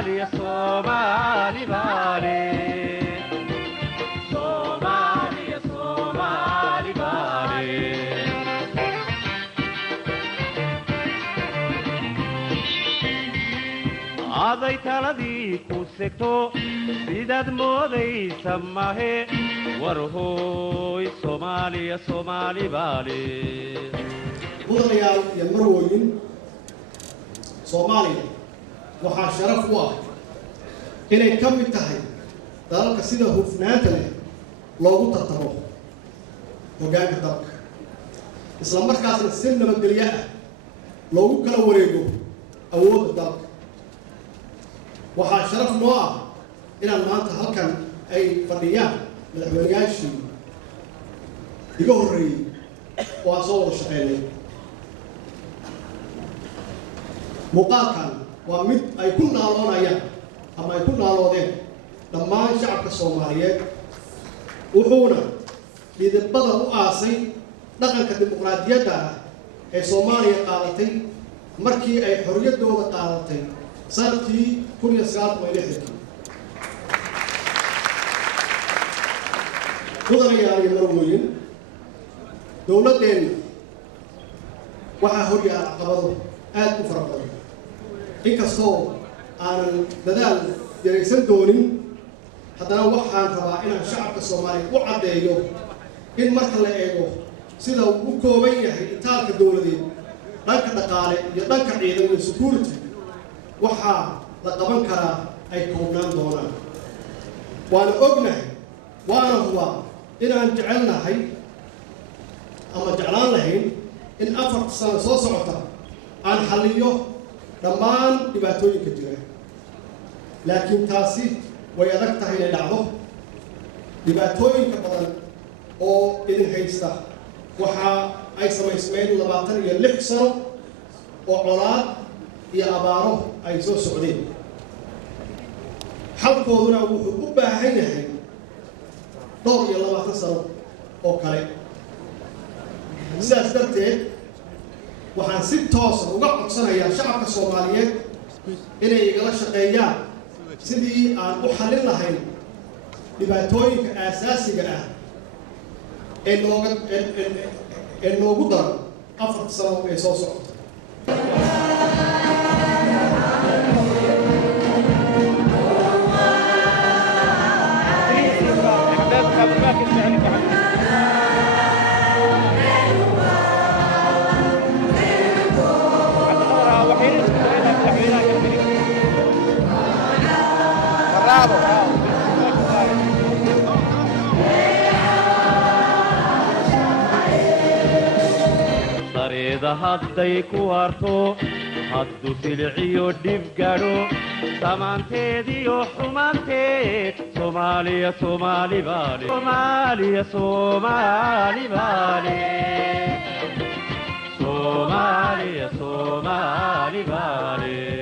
Somalia, Somali Bali. Somalia, Somali Bali. Aday taladii ku segto sidaad moodaysa mahe warhooy Soomaaliya Soomaali baale mudanayaal iyo marwooyin Soomaaliya waxaa sharaf u ah inay ka mid tahay dalalka sida hufnaanta leh loogu tartamo hoggaanka dalka isla markaasna si nabadgelyo ah loogu kala wareego awoodda dalka waxaa sharaf noo ah inaan maanta halkan ay fadhiyaan madaxweynayaashii iga horreeyey oo aan soo wada shaqeynay muuqaalkan waa mid ay ku naaloonayaan ama ay ku naaloodeen dhammaan shacabka Soomaaliyeed wuxuuna midabada u aasay dhaqanka dimuqraadiyadda ah ee Soomaaliya qaadatay markii ay xorriyaddooda qaadatay sanadkii 1960 mudanayaal iyo marwooyin dowladdeena waxaa horyaala caqabado aad u fara badan inkastoo aanan dadaal yaraysan doonin haddana waxaan rabaa inaan shacabka Soomaaliyeed u caddeeyo in marka la eego sida uu u kooban yahay itaalka dowladeed dhanka dhaqaale iyo dhanka ciidan iyo security waxaa la qaban karaa ay koobnaan doonaan waana ognahay waana hubaa inaan jecelnahay ama jeclaan lahayn in 4 sano soo socota aan xalliyo dhammaan dhibaatooyinka jira laakiin taasi way adag tahay inay dhacdo dhibaatooyinka badan oo idin haysta waxa ay samaysmeen 26 sano oo colaad iyo abaaro ay soo socdeen xalkooduna wuxuu u baahan yahay 22 sano oo kale sidaas darteed waxaan si toos ah uga codsanayaa shacabka Soomaaliyeed inay igala shaqeeyaan sidii aan u xallin lahayn dhibaatooyinka aasaasiga ah ee noogu daran 4 sano ee soo socota Sarida hadday ku harto haddu silciyo dhib gaadho samaanteediyo xumaanteed Soomaaliya Soomaali baale Soomaaliya Soomaali baale Soomaaliya Soomaali baale